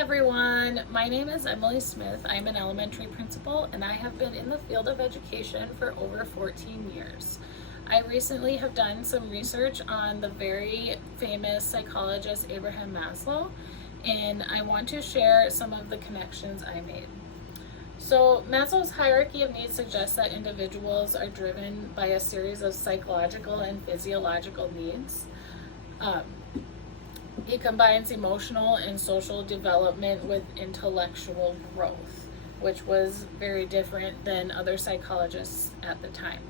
everyone, my name is Emily Smith. I'm an elementary principal and I have been in the field of education for over 14 years. I recently have done some research on the very famous psychologist Abraham Maslow, and I want to share some of the connections I made. So Maslow's hierarchy of needs suggests that individuals are driven by a series of psychological and physiological needs. He combines emotional and social development with intellectual growth, which was very different than other psychologists at the time.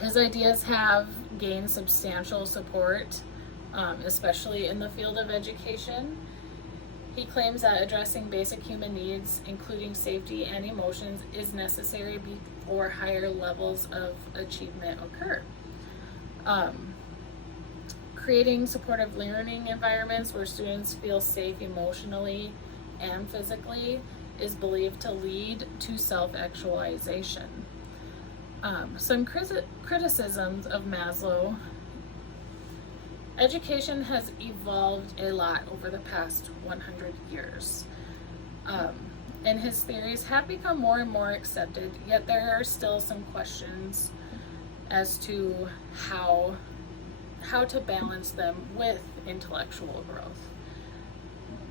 His ideas have gained substantial support, especially in the field of education. He claims that addressing basic human needs, including safety and emotions, is necessary before higher levels of achievement occur. Creating supportive learning environments where students feel safe emotionally and physically is believed to lead to self-actualization. Some criticisms of Maslow. Education has evolved a lot over the past 100 years. And his theories have become more and more accepted, yet there are still some questions as to how to balance them with intellectual growth.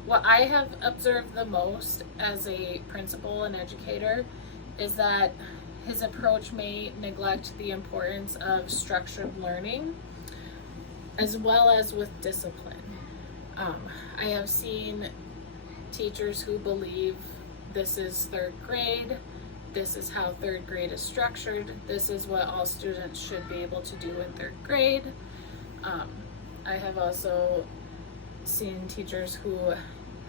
What I have observed the most as a principal and educator is that his approach may neglect the importance of structured learning as well as with discipline. I have seen teachers who believe this is third grade, this is how third grade is structured, this is what all students should be able to do in third grade. I have also seen teachers who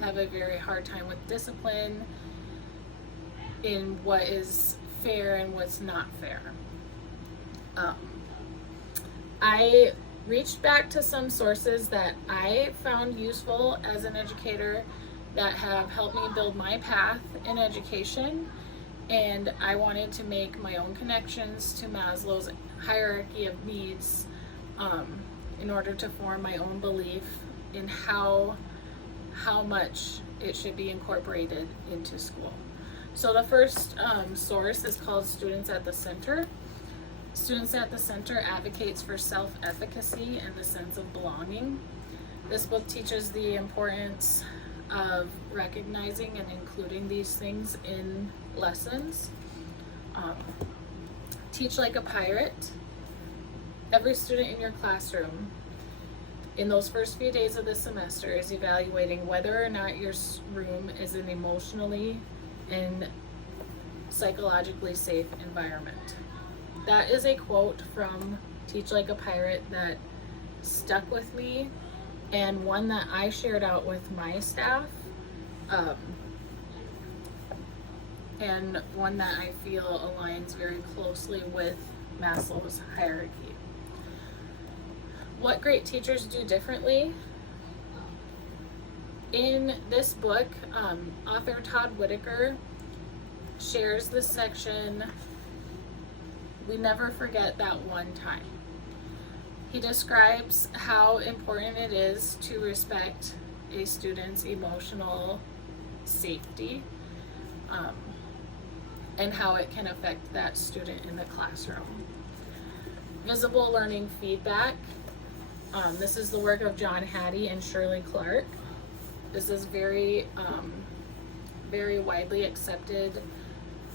have a very hard time with discipline in what is fair and what's not fair. I reached back to some sources that I found useful as an educator that have helped me build my path in education, and I wanted to make my own connections to Maslow's hierarchy of needs in order to form my own belief in how much it should be incorporated into school. So the first source is called Students at the Center. Students at the Center advocates for self-efficacy and the sense of belonging. This book teaches the importance of recognizing and including these things in lessons. Teach like a pirate. Every student in your classroom in those first few days of the semester is evaluating whether or not your room is an emotionally and psychologically safe environment. That is a quote from Teach Like a Pirate that stuck with me, and one that I shared out with my staff, and one that I feel aligns very closely with Maslow's hierarchy. What great teachers do differently. In this book, author Todd Whitaker shares the section, "We Never Forget That One Time." He describes how important it is to respect a student's emotional safety, and how it can affect that student in the classroom. Visible learning feedback. This is the work of John Hattie and Shirley Clark. This is very widely accepted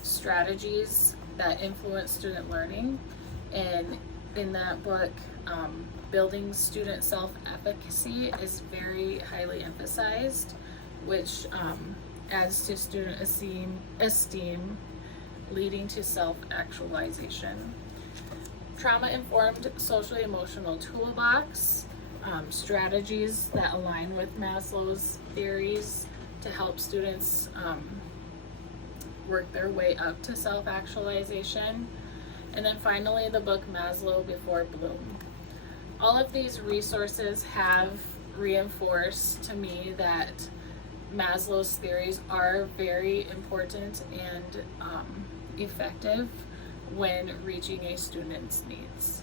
strategies that influence student learning. And in that book, building student self-efficacy is very highly emphasized, which adds to student esteem, leading to self-actualization. Trauma-informed socially emotional toolbox, strategies that align with Maslow's theories to help students work their way up to self-actualization. And then finally, the book Maslow Before Bloom. All of these resources have reinforced to me that Maslow's theories are very important and effective when reaching a student's needs.